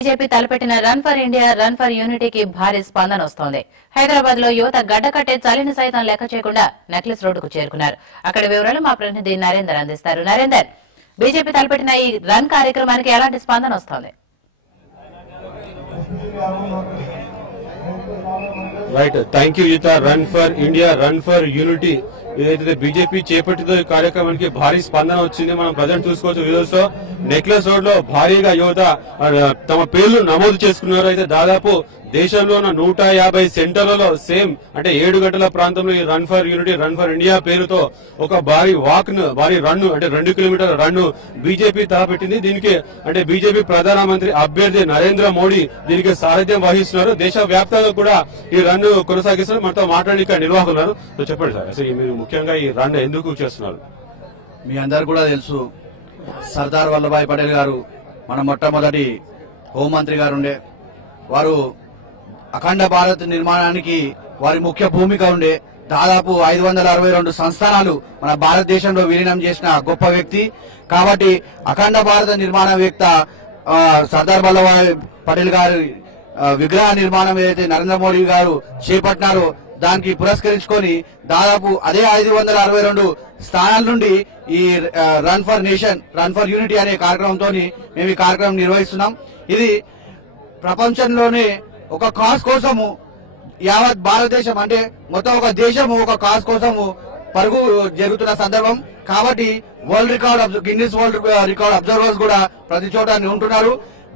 BJP తలపెట్టిన run for India run for యూనిటీకి భారీ స్పందన వస్తోంది. హైదరాబాద్ లో యువత గడ్డకట్టే చలిని సైతం లెక్క చేయకుండా నెక్లెస్ రోడ్డుకు చేరుకున్నారు. అక్కడ వివరాలు మా ప్రతినిధి నరేందర్ అందిస్తారు. నరేందర్, బీజేపీ తలపెట్టిన ఈ రన్ కార్యక్రమానికి ఎలాంటి స్పందన వస్తోంది? Right, thank you Yutha. Run for India run for unity ఏదైతే బీజేపీ చేపట్టిందో ఈ కార్యక్రమానికి భారీ స్పందన వచ్చింది. మనం ప్రజెంట్ చూసుకోవచ్చు. వీడియోస్ లో నెక్లెస్ రోడ్ లో భారీగా యువత తమ పేర్లు నమోదు చేసుకున్నారు. అయితే దాదాపు దేశంలో ఉన్న 150 సెంటర్లలో సేమ్ అంటే 7 గంటల ప్రాంతంలో ఈ run for unity run for India పేరుతో ఒక భారీ వాక్ ను భారీ రన్ అంటే 2 కిలోమీటర్ల రన్ బీజేపీ తలపెట్టింది. దీనికి అంటే బీజేపీ ప్రధానమంత్రి అభ్యర్థి నరేంద్ర మోడీ దీనికి సారథ్యం వహిస్తున్నారు. దేశ వ్యాప్తంగా కూడా ఈ రన్ కొనసాగిస్తున్నారు. మనతో మాట్లాడడానికి నిర్వాహకులు. సో చెప్పండి సార్, అసలు మీరు ముఖ్యంగా ఈ రన్ ఎందుకు చేస్తున్నారు? మీ అందరు కూడా తెలుసు, సర్దార్ వల్లభాయ్ పటేల్ గారు మన మొట్టమొదటి హోంమంత్రి గారు ఉండే వారు. అఖండ భారత్ నిర్మాణానికి వారి ముఖ్య భూమిక ఉండే. దాదాపు 562 సంస్థానాలు మన భారతదేశంలో విలీనం చేసిన గొప్ప వ్యక్తి. కాబట్టి అఖండ భారత నిర్మాణ వ్యక్త సర్దార్ వల్లభాయ్ పటేల్ గారి విగ్రహ నిర్మాణం ఏదైతే నరేంద్ర మోడీ గారు చేపట్టినారో దానికి పురస్కరించుకొని దాదాపు అదే 562 స్థానాల నుండి ఈ run for nation run for unity అనే కార్యక్రమంతో మేము ఈ కార్యక్రమం నిర్వహిస్తున్నాం. ఇది ప్రపంచంలోనే ఒక కాజ్ కోసము యావత్ భారతదేశం అంటే మొత్తం ఒక దేశము ఒక కాజ్ కోసము పరుగు జరుగుతున్న సందర్భం. కాబట్టి world record Guinness world record observers కూడా ప్రతి చోట ఉంటున్నారు.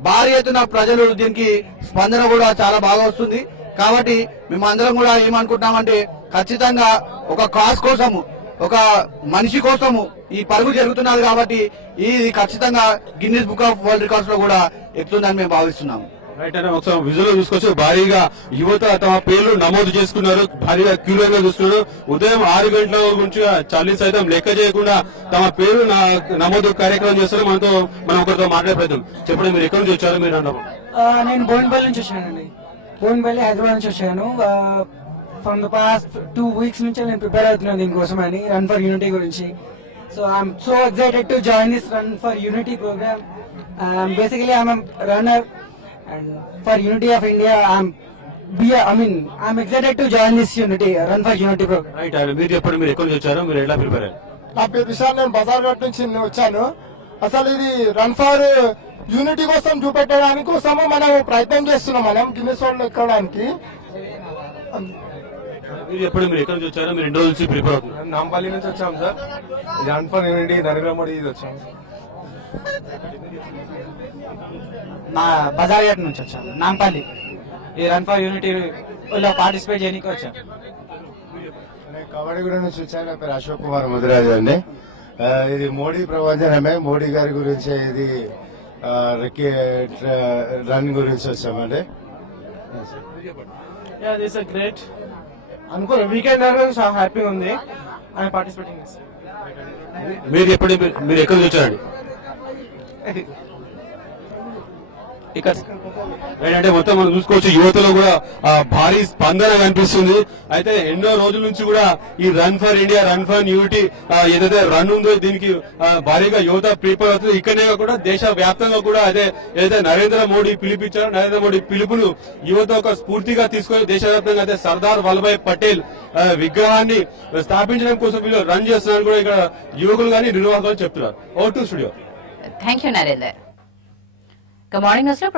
భారీ ఎత్తున ప్రజలు దీనికి స్పందన కూడా చాలా బాగా వస్తుంది. కాబట్టి మేమందరం కూడా ఏమనుకుంటున్నామంటే ఖచ్చితంగా ఒక కాజ్ కోసము ఒక మనిషి కోసము ఈ పరుగు జరుగుతున్నది. కాబట్టి ఇది ఖచ్చితంగా Guinness book of world records లో కూడా ఎక్కుతుందని మేము భావిస్తున్నాము. రైట్ అనే ఒకసారి విజువల్ చూసుకోవచ్చు. భారీగా యువత తమ పేర్లు నమోదు చేసుకున్నారు. భారీగా క్యూలైన్ గా చూస్తున్నారు. ఉదయం 6 గంటల నుంచి చలి సైతం లెక్క చేయకుండా తమ పేరు నమోదు కార్యక్రమం చేస్తారు. మనం ఒకరితో మాట్లాడే ప్రయత్నం. చెప్పండి, మీరు ఎక్కడి నుంచి వచ్చారు? మీరు అన్నారు. నేను బోయిన్పల్లి నుంచి వచ్చానండి. బోయిన్పల్లి హైదరాబాద్ నుంచి వచ్చాను. ఫ్రమ్ ద పాస్ట్ 2 వీక్స్ నుంచి నేను ప్రిపేర్ అవుతున్నాను దీనికోసం అని రన్ ఫర్ యూనిటీ గురించి. So I'm so excited to join this run for unity programme. Basically I'm runner and for unity of India I'm excited to join this unity run for unity program. Right, మీరు చెప్పండి, మీరు ఎక్కడి నుంచి వచ్చారు? మీరు ఎలా prepare అయ్యారు? నా పేరు విశాల్, నేను బజార్ ఘాట్ నుంచి వచ్చాను. అసలు ఇది రన్ ఫర్ యూనిటీ కోసం చూపెట్టడానికి కోసము మనం ప్రయత్నం చేస్తున్నాం. మనం గిన్నెస్ వరల్డ్ ఎక్కడానికి. మీరు చెప్పండి, మీరు ఎక్కడి నుంచి వచ్చారు? మీరు 2 రోజుల నుంచి ప్రిపేర్ అవుతున్నారు. నాంపల్లి నుంచి వచ్చాం sir. Run for unity Narendra Modi వచ్చాం. నా బజార్ ఘాట్ నుంచి వచ్చాను, నాంపల్లి. ఈ రన్ ఫర్ యూనిటీ లో పార్టిసిపేట్ చేయడానికి వచ్చాను. నేను కబడ్డీగూడ నుంచి వచ్చాను. నా పేరు అశోక్ కుమార్ ముదిరాజు అండి. ఇది మోడీ ప్రవచనమే. మోడీ గారి గురించి ఇది రన్ గురించి వచ్చామండి. గ్రేట్ అనుకో వీకెండ్ హ్యాపీగా ఉంది. I'm participating. మీరు చెప్పండి, మీరు ఎక్కడి నుంచి వచ్చారండి? ఏంటంటే మొత్తం మనం చూసుకోవచ్చు, యువతలో కూడా భారీ స్పందన కనిపిస్తుంది. అయితే ఎన్నో రోజుల నుంచి కూడా ఈ run for India run for unity ఏదైతే రన్ ఉందో దీనికి భారీగా యువత ప్రిపేర్ అవుతుంది. ఇక్కడనే కూడా దేశ వ్యాప్తంగా కూడా అదే ఏదైతే నరేంద్ర మోడీ పిలుపుచ్చారో నరేంద్ర మోడీ పిలుపును యువత ఒక స్ఫూర్తిగా తీసుకొని దేశవ్యాప్తంగా అయితే సర్దార్ వల్లభాయ్ పటేల్ విగ్రహాన్ని స్థాపించడం కోసం వీళ్ళు రన్ చేస్తున్నారని కూడా ఇక్కడ యువకులు కానీ నిర్వాహకులు చెప్తున్నారు. Over to studio. Thank you Narender. Morning news లో